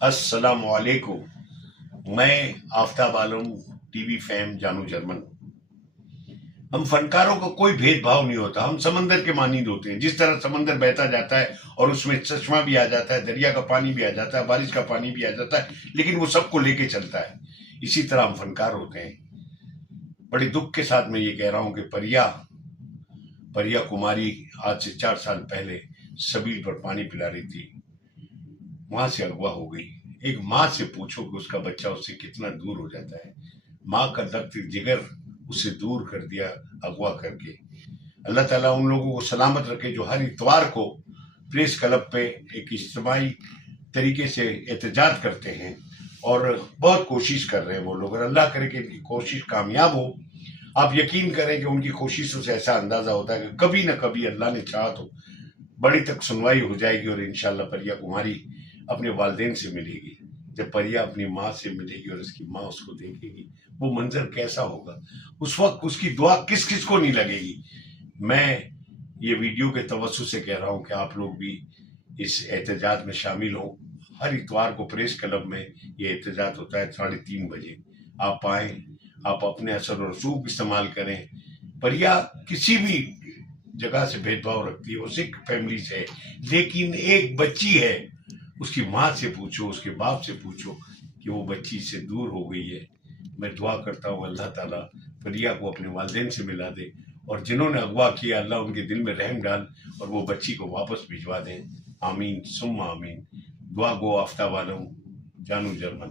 السلام علیکم، میں Aftab Alam T V fame جانو جرمن۔ ہم فنکاروں کا کوئی بھید بھاؤ نہیں ہوتا، ہم سمندر کے مانند ہوتے ہیں۔ جس طرح سمندر بہتا جاتا ہے اور اس میں چشمہ بھی آ جاتا ہے، دریا کا پانی بھی آ جاتا ہے، بارش کا پانی بھی آ جاتا ہے، لیکن وہ سب کو لے کے چلتا ہے۔ اسی طرح ہم فنکار ہوتے ہیں۔ بڑے دکھ کے ساتھ میں یہ کہہ رہا ہوں کہ پریا کماری آج سے 4 سال پہلے سبیل پر پانی پلا رہی تھی، وہاں سے اغوا ہو گئی۔ ایک ماں سے پوچھو کہ اس کا بچہ اس سے کتنا دور ہو جاتا ہے۔ ماں کا درد جگر اسے دور کر دیا اغوا کر کے۔ اللہ تعالیٰ ان لوگوں کو سلامت رکھے جو ہر اتوار کو پریس کلب پہ ایک اجتماعی طریقے سے احتجاج کرتے ہیں اور بہت کوشش کر رہے ہیں وہ لوگ، اور اللہ کرے کہ ان کی کوشش کامیاب ہو۔ آپ یقین کریں کہ ان کی کوششوں سے ایسا اندازہ ہوتا ہے کہ کبھی نہ کبھی اللہ نے چاہا تو بڑی تک سنوائی ہو جائے گی، اور انشاءاللہ پریا کماری اپنے والدین سے ملے گی۔ جب پریا اپنی ماں سے ملے گی اور اس کی ماں اس کو دیکھے گی، وہ منظر کیسا ہوگا، اس وقت اس کی دعا کس کس کو نہیں لگے گی۔ میں یہ ویڈیو کے توسط سے کہہ رہا ہوں کہ آپ لوگ بھی اس احتجاج میں شامل ہوں۔ ہر اتوار کو پریس کلب میں یہ احتجاج ہوتا ہے 3:30 بجے۔ آپ آئیں، آپ اپنے اثر و رسوخ استعمال کریں۔ پریا کسی بھی جگہ سے بھید بھاؤ رکھتی ہے، وہ سکھ فیملی سے ہے، لیکن ایک بچی ہے، اس کی ماں سے پوچھو، اس کے باپ سے پوچھو کہ وہ بچی سے دور ہو گئی ہے۔ میں دعا کرتا ہوں اللہ تعالیٰ پریا کو اپنے والدین سے ملا دے، اور جنہوں نے اغوا کیا اللہ ان کے دل میں رحم ڈال اور وہ بچی کو واپس بھجوا دیں۔ آمین ثم آمین۔ دعا گو آفتاب عالم جانو جرمن۔